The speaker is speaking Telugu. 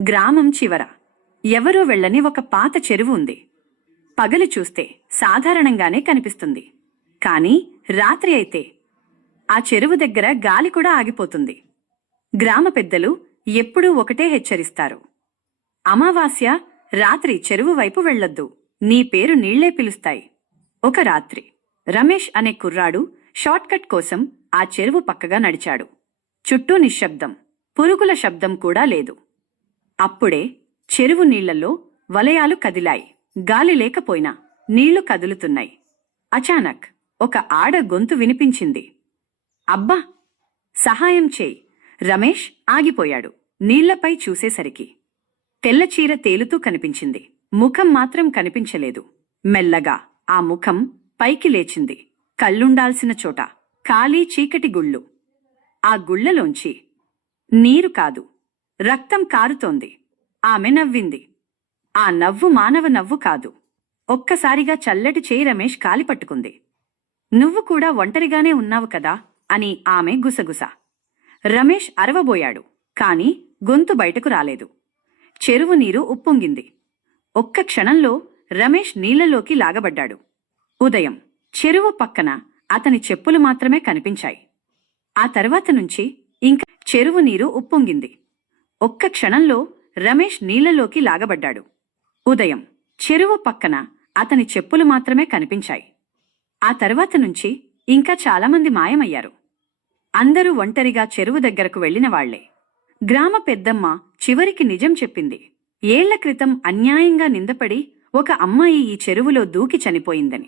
గ్రామం చివర ఎవరూ వెళ్ళని ఒక పాత చెరువు ఉంది. పగలు చూస్తే సాధారణంగానే కనిపిస్తుంది. కాని రాత్రి అయితే ఆ చెరువు దగ్గర గాలి కూడా ఆగిపోతుంది. గ్రామ పెద్దలు ఎప్పుడూ ఒకటే హెచ్చరిస్తారు: అమావాస్య రాత్రి చెరువు వైపు వెళ్ళొద్దు, నీ పేరు నీళ్లే పిలుస్తాయి. ఒక రాత్రి రమేష్ అనే కుర్రాడు షార్ట్కట్ కోసం ఆ చెరువు పక్కగా నడిచాడు. చుట్టూ నిశ్శబ్దం, పురుగుల శబ్దం కూడా లేదు. అప్పుడే చెరువు నీళ్లలో వలయాలు కదిలాయి. గాలి లేకపోయినా నీళ్లు కదులుతున్నాయి. అచానక్ ఒక ఆడ గొంతు వినిపించింది: అబ్బా, సహాయం చేయి! రమేష్ ఆగిపోయాడు. నీళ్లపై చూసేసరికి తెల్లచీర తేలుతూ కనిపించింది. ముఖం మాత్రం కనిపించలేదు. మెల్లగా ఆ ముఖం పైకి లేచింది. కళ్ళుండాల్సిన చోట ఖాళీ చీకటి గుళ్ళు. ఆ గుళ్లలోంచి నీరు కాదు, రక్తం కారుతోంది. ఆమె నవ్వింది. ఆ నవ్వు మానవ నవ్వు కాదు. ఒక్కసారిగా చల్లటి చేయి రమేష్ కాలి పట్టుకుంది. నువ్వు కూడా ఒంటరిగానే ఉన్నావు కదా అని ఆమె గుసగుస. రమేష్ అరవబోయాడు, కాని గొంతు బయటకు రాలేదు. చెరువు నీరు ఉప్పొంగింది. ఒక్క క్షణంలో రమేష్ నీళ్లలోకి లాగబడ్డాడు. ఉదయం చెరువు పక్కన అతని చెప్పులు మాత్రమే కనిపించాయి. ఆ తర్వాత నుంచి ఇంకా చెరువు నీరు ఉప్పొంగింది. ఒక్క క్షణంలో రమేష్ నీళ్లలోకి లాగబడ్డాడు. ఉదయం చెరువు పక్కన అతని చెప్పులు మాత్రమే కనిపించాయి. ఆ తర్వాత నుంచి ఇంకా చాలామంది మాయమయ్యారు. అందరూ ఒంటరిగా చెరువు దగ్గరకు వెళ్లిన వాళ్లే. గ్రామ పెద్దమ్మ చివరికి నిజం చెప్పింది. ఏళ్ల క్రితం అన్యాయంగా నిందపడి ఒక అమ్మాయి ఈ చెరువులో దూకి చనిపోయిందని.